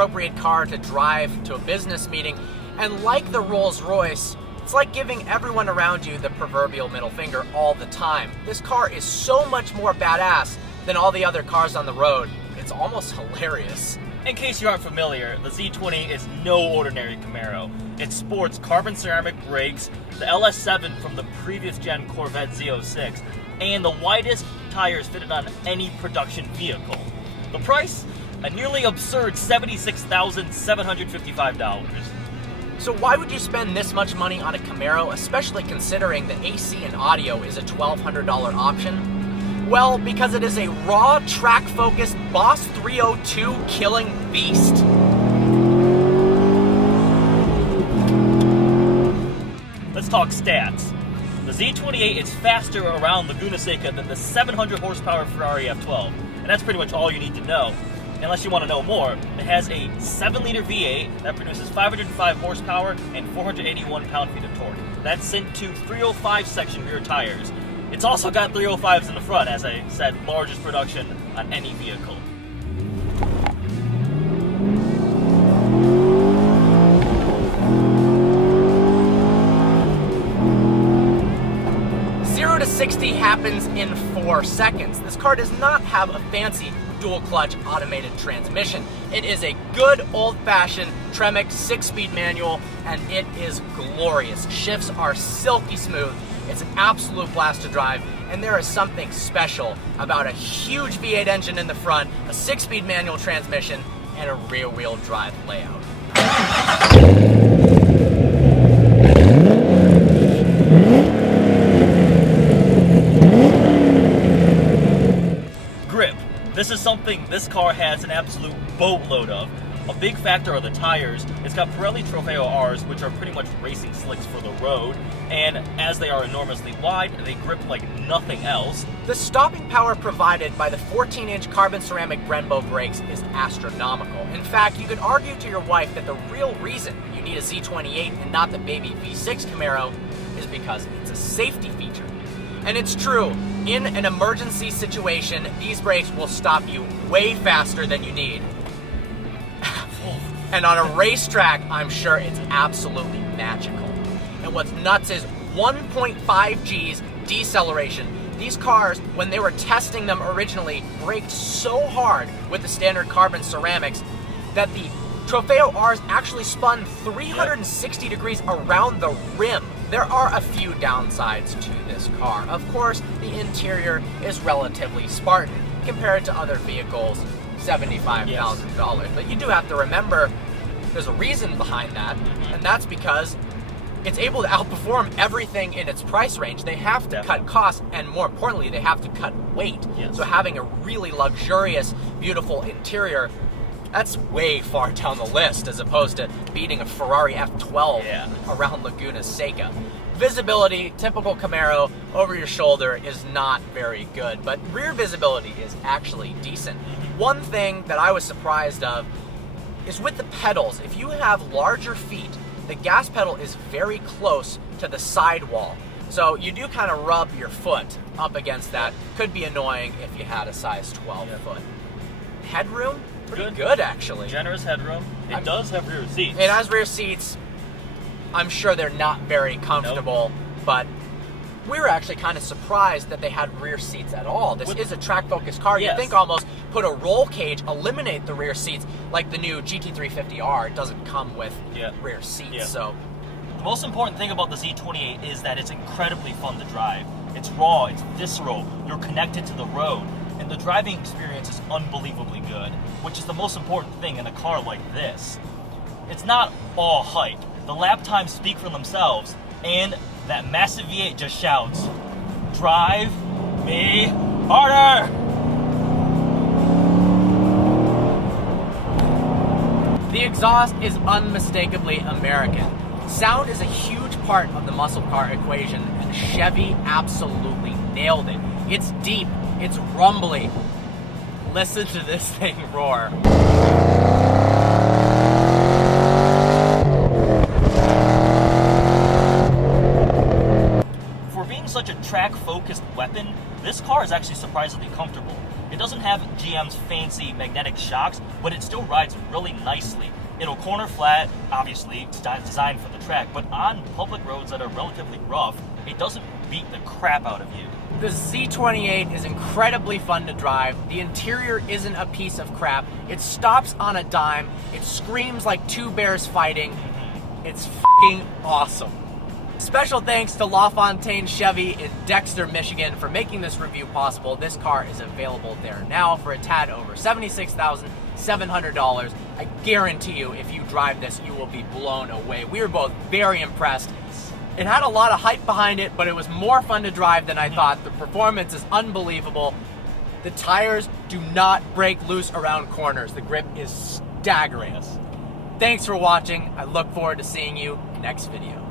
appropriate car to drive to a business meeting, and like the Rolls-Royce, it's like giving everyone around you the proverbial middle finger all the time. This car is so much more badass than all the other cars on the road. It's almost hilarious. In case you aren't familiar, the Z28 is no ordinary Camaro. It sports carbon ceramic brakes, the LS7 from the previous gen Corvete Z06, and the widest tires fitted on any production vehicle. The price? A nearly absurd $76,755. So why would you spend this much money on a Camaro, especially considering the AC and audio is a $1,200 option? Well, because it is a raw, track-focused Boss 302 killing beast. Let's talk stats. The Z28 is faster around Laguna Seca than the 700 horsepower Ferrari F12, and that's pretty much all you need to know. Unless you want to know more, it has a 7-liter V8 that produces 505 horsepower and 481 pound-feet of torque. That's sent to 305 section rear tires. It's also got 305s in the front, as I said, largest production on any vehicle. Zero to 60 happens in 4 seconds. This car does not have a fancy dual-clutch automated transmission. It is a good old-fashioned Tremec 6-speed manual, and it is glorious. Shifts are silky smooth. It's an absolute blast to drive, and there is something special about a huge V8 engine in the front, a 6-speed manual transmission, and a rear-wheel drive layout. Grip. This is something this car has an absolute boatload of. A big factor are the tires. It's got Pirelli Trofeo Rs, which are pretty much racing slicks for the road, and as they are enormously wide, they grip like nothing else. The stopping power provided by the 14-inch carbon ceramic Brembo brakes is astronomical. In fact, you could argue to your wife that the real reason you need a Z28 and not the baby V6 Camaro is because it's a safety feature. And it's true, in an emergency situation, these brakes will stop you way faster than you need. And on a racetrack, I'm sure it's absolutely magical. And what's nuts is 1.5 G's deceleration. These cars, when they were testing them originally, braked so hard with the standard carbon ceramics that the Trofeo Rs actually spun 360 degrees around the rim. There are a few downsides to this car. Of course, the interior is relatively Spartan compared to other vehicles, $75,000. But you do have to remember there's a reason behind that, and that's because it's able to outperform everything in its price range. They have to cut costs, and more importantly, they have to cut weight. So having a really luxurious, beautiful interior, that's way far down the list as opposed to beating a Ferrari F12 around Laguna Seca. Visibility, typical Camaro, over your shoulder is not very good, but rear visibility is actually decent. One thing that I was surprised of is with the pedals. If you have larger feet, the gas pedal is very close to the sidewall. So you do kind of rub your foot up against that. Could be annoying if you had a size 12 foot. Headroom? Pretty good, actually. Generous headroom. It does have rear seats. It has rear seats. I'm sure they're not very comfortable, but we were actually kind of surprised that they had rear seats at all. This is a track-focused car. You'd think almost put a roll cage, eliminate the rear seats, like the new GT350R. It doesn't come with rear seats. So the most important thing about the Z28 is that it's incredibly fun to drive. It's raw, it's visceral, you're connected to the road, and the driving experience is unbelievably good, which is the most important thing in a car like this. It's not all hype. The lap times speak for themselves, and that massive V8 just shouts, "Drive me harder!" The exhaust is unmistakably American. Sound is a huge part of the muscle car equation, and Chevy absolutely nailed it. It's deep, it's rumbly. Listen to this thing roar. For being such a track-focused weapon, this car is actually surprisingly comfortable. It doesn't have GM's fancy magnetic shocks, but it still rides really nicely. It'll corner flat, obviously, it's designed for the track, but on public roads that are relatively rough, it doesn't beat the crap out of you. The Z28 is incredibly fun to drive. The interior isn't a piece of crap. It stops on a dime. It screams like two bears fighting. It's f***ing awesome. Special thanks to Lafontaine Chevy in Dexter, Michigan for making this review possible. This car is available there now for a tad over $76,700. I guarantee you, if you drive this, you will be blown away. We were both very impressed. It had a lot of hype behind it, but it was more fun to drive than I thought. The performance is unbelievable. The tires do not break loose around corners. The grip is staggering. Thanks for watching. I look forward to seeing you next video.